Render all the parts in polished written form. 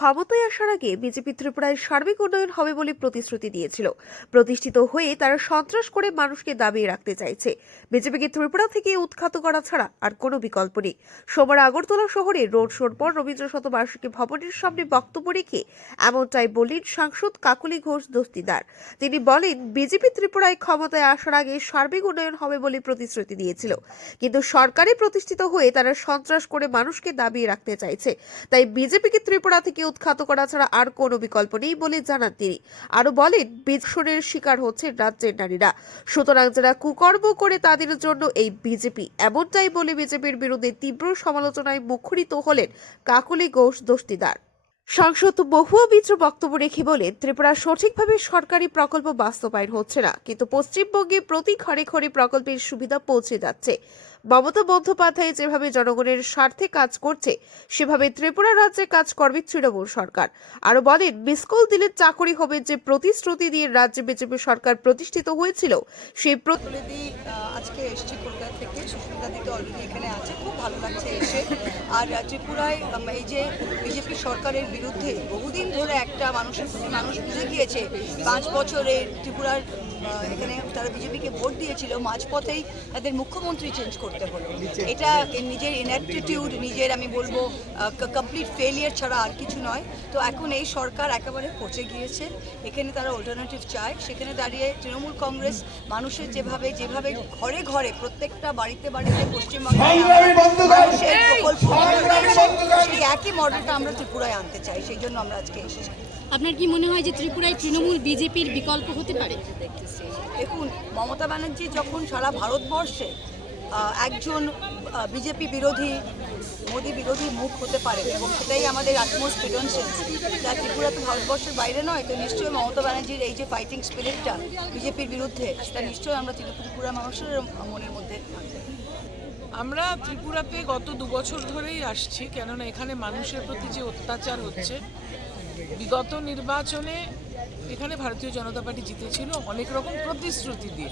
ক্ষমতায় আসার আগে বিজেপি ত্রিপুরায় সার্বিক উন্নয়ন হবে বলে প্রতিশ্রুতি দিয়েছিল। প্রতিষ্ঠিত হয়ে তারা সন্ত্রাস করে মানুষকে দাবিয়ে রাখতে চাইছে। বিজেপিকে ত্রিপুরা থেকে উৎখাত করা ছাড়া আর কোনো বিকল্প নেই। সোমবার আগরতলা শহরে রোড শোর পর রবীন্দ্র শতবার্ষিকী ভবনের সামনে বক্তব্য রেখে এমনটাই বললেন সাংসদ কাকলি ঘোষ দস্তিদার। তিনি বলেন, বিজেপি ত্রিপুরায় ক্ষমতায় আসার আগে সার্বিক উন্নয়ন হবে বলে প্রতিশ্রুতি দিয়েছিল, কিন্তু সরকারে প্রতিষ্ঠিত হয়ে তারা সন্ত্রাস করে মানুষকে দাবিয়ে রাখতে চাইছে। তাই বিজেপিকে ত্রিপুরা থেকে উৎখাত করা ছাড়া আর কোনো বিকল্প নেই বলে জানান তিনি। আরো বলেন, বিধর্ষণের শিকার হচ্ছে রাজ্যের নারীরা, সুতরাং যারা কুকর্ম করে তাদের জন্য এই বিজেপি। এমনটাই বলে বিজেপির বিরুদ্ধে তীব্র সমালোচনায় মুখরিত হলেন কাকলি ঘোষ দস্তিদার। সাংসদ মহুয়া মিত্র বক্তব্য রেখে বলেন, ত্রিপুরা সঠিকভাবে সরকারি প্রকল্প বাস্তবায়ন হচ্ছে না, কিন্তু পশ্চিমবঙ্গে প্রতি ঘরে ঘরে প্রকল্পের সুবিধা পৌঁছে যাচ্ছে। মমতা বন্দ্যোপাধ্যায় যেভাবে জনগণের স্বার্থে কাজ করছে, সেভাবে ত্রিপুরা রাজ্যে কাজ করবে তৃণমূল সরকার। আরো বলেন, মিসকল দিলে চাকরি হবে যে প্রতিশ্রুতি দিয়ে রাজ্যে বিজেপি সরকার প্রতিষ্ঠিত হয়েছিল, সেই আজকে এসেছি কলকাতা থেকে। সুস্মিতা দিদি অলরেডি এখানে আছে, খুব ভালো লাগছে এসে। আর ত্রিপুরায় এই যে বিজেপি সরকারের বিরুদ্ধে বহুদিন ধরে একটা মানুষের প্রতি মানুষ বুঝে গিয়েছে। 5 বছরে ত্রিপুরার এখানে তারা বিজেপিকে ভোট দিয়েছিল, মাঝপথেই তাদের মুখ্যমন্ত্রী চেঞ্জ করতে হলো। এটা নিজের ইনঅ্যাটিটিউড, নিজের আমি বলবো কমপ্লিট ফেলিয়ার ছাড়া আর কিছু নয়। তো এখন এই সরকার একেবারে পচে গিয়েছে। এখানে তারা অল্টারনেটিভ চায়। সেখানে দাঁড়িয়ে তৃণমূল কংগ্রেস মানুষের যেভাবে ঘরে ঘরে প্রত্যেকটা বাড়িতে পশ্চিমবঙ্গের প্রকল্প, সেই একই মডেলটা আমরা ত্রিপুরায় আনতে চাই। সেই জন্য আমরা আজকে এসেছি। আপনার কি মনে হয় যে ত্রিপুরায় তৃণমূল বিজেপির বিকল্প হতে পারে? দেখুন, মমতা ব্যানার্জি যখন সারা ভারতবর্ষে একজন বিজেপি বিরোধী, মোদী বিরোধী মুখ হতে পারে, এবং সেটাই আমাদের আটমোস্ট প্রিডেন্সিয়াল। তা ত্রিপুরা তো ভারতবর্ষের বাইরে নয়, তো নিশ্চয়ই মমতা ব্যানার্জির এই যে ফাইটিং স্পিরিটটা বিজেপির বিরুদ্ধে, সেটা নিশ্চয়ই আমরা ত্রিপুরা মানুষের মনের মধ্যে থাকবে। আমরা ত্রিপুরাতে গত 2 বছর ধরেই আসছি, কেননা এখানে মানুষের প্রতি যে অত্যাচার হচ্ছে। বিগত নির্বাচনে এখানে ভারতীয় জনতা পার্টি জিতেছিল অনেক রকম প্রতিশ্রুতি দিয়ে।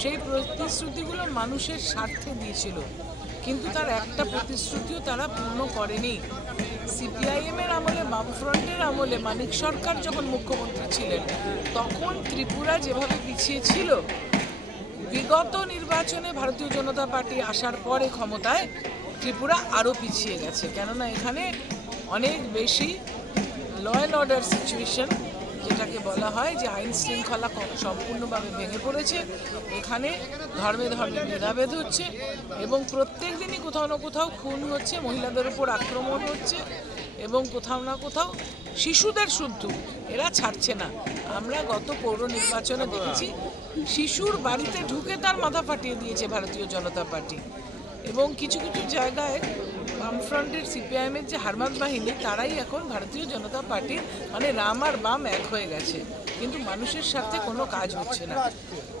সেই প্রতিশ্রুতিগুলো মানুষের স্বার্থে দিয়েছিল, কিন্তু তার একটা প্রতিশ্রুতিও তারা পূর্ণ করেনি। সিপিআইএমের আমলে, বামফ্রন্টের আমলে মানিক সরকার যখন মুখ্যমন্ত্রী ছিলেন, তখন ত্রিপুরা যেভাবে পিছিয়ে ছিল, বিগত নির্বাচনে ভারতীয় জনতা পার্টি আসার পরে ক্ষমতায় ত্রিপুরা আরও পিছিয়ে গেছে। কেননা এখানে অনেক বেশি ল অ্যান্ড অর্ডার সিচুয়েশন, যেটাকে বলা হয় যে আইন শৃঙ্খলা সম্পূর্ণভাবে ভেঙে পড়েছে। এখানে ধর্মে ধর্মে ভেদাভেদ হচ্ছে, এবং প্রত্যেক দিনই কোথাও না কোথাও খুন হচ্ছে, মহিলাদের উপর আক্রমণ হচ্ছে, এবং কোথাও না কোথাও শিশুদের শুদ্ধ এরা ছাড়ছে না। আমরা গত পৌর নির্বাচনে দেখেছি, শিশুর বাড়িতে ঢুকে তার মাথা ফাটিয়ে দিয়েছে ভারতীয় জনতা পার্টি। এবং কিছু কিছু জায়গায় বামফ্রন্টের সিপিআইএমের যে হারমাদ বাহিনী, তারাই এখন ভারতীয় জনতা পার্টির মানে রাম আর বাম এক হয়ে গেছে, কিন্তু মানুষের স্বার্থে কোনো কাজ হচ্ছে না।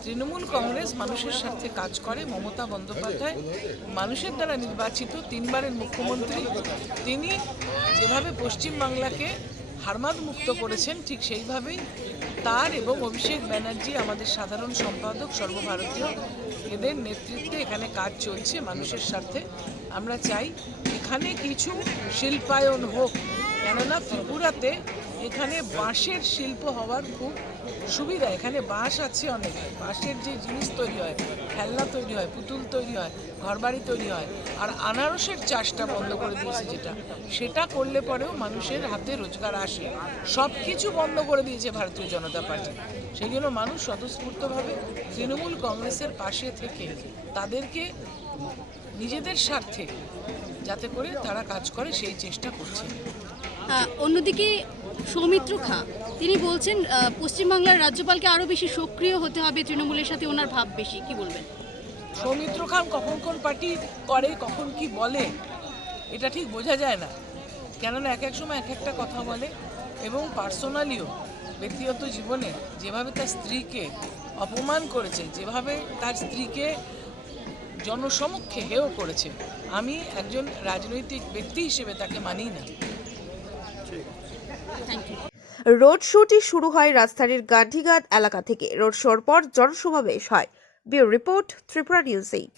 তৃণমূল কংগ্রেস মানুষের স্বার্থে কাজ করে। মমতা বন্দ্যোপাধ্যায় মানুষের দ্বারা নির্বাচিত 3 বারের মুখ্যমন্ত্রী। তিনি যেভাবে পশ্চিমবাংলাকে হারমাদ মুক্ত করেছেন, ঠিক সেইভাবেই তার এবং অভিষেক ব্যানার্জি আমাদের সাধারণ সম্পাদক সর্বভারতীয়, এদের নেতৃত্বে এখানে কাজ চলছে মানুষের স্বার্থে। আমরা চাই এখানে কিছু শিল্পায়ন হোক, কেননা ত্রিপুরাতে এখানে বাঁশের শিল্প হওয়ার খুব সুবিধা। এখানে বাঁশ আছে অনেক, বাঁশের যে জিনিস তৈরি হয়, খেলনা তৈরি হয়, পুতুল তৈরি হয়, ঘরবাড়ি তৈরি হয়। আর আনারসের চাষটা বন্ধ করে দিয়েছে, সেটা করলে পরেও মানুষের হাতে রোজগার আসে। সব কিছু বন্ধ করে দিয়েছে ভারতীয় জনতা পার্টি। সেই জন্য মানুষ স্বতঃস্ফূর্তভাবে তৃণমূল কংগ্রেসের পাশে থেকে তাদেরকে নিজেদের স্বার্থে যাতে করে তারা কাজ করে সেই চেষ্টা করছে। অন্যদিকে সৌমিত্র খাঁ তিনি বলছেন, পশ্চিমবাংলার রাজ্যপালকে আরও বেশি সক্রিয় হতে হবে, তৃণমূলের সাথে ওনার ভাব বেশি। কি বলবেন? সৌমিত্র খান কখন কোন পার্টি করে, কখন কি বলে, এটা ঠিক বোঝা যায় না। কেননা এক এক সময় এক একটা কথা বলে, এবং পার্সোনালিও ব্যক্তিগত জীবনে যেভাবে তার স্ত্রীকে অপমান করেছে, যেভাবে তার স্ত্রীকে জনসমক্ষে হেয় করেছে, আমি একজন রাজনৈতিক ব্যক্তি হিসেবে তাকে মানি না। রোড শোটি শুরু হয় রাজধানীর গান্ধীঘাট এলাকা থেকে। রোড শোর পর জনসমাবেশ হয়। Bureau report, Tripura news 8।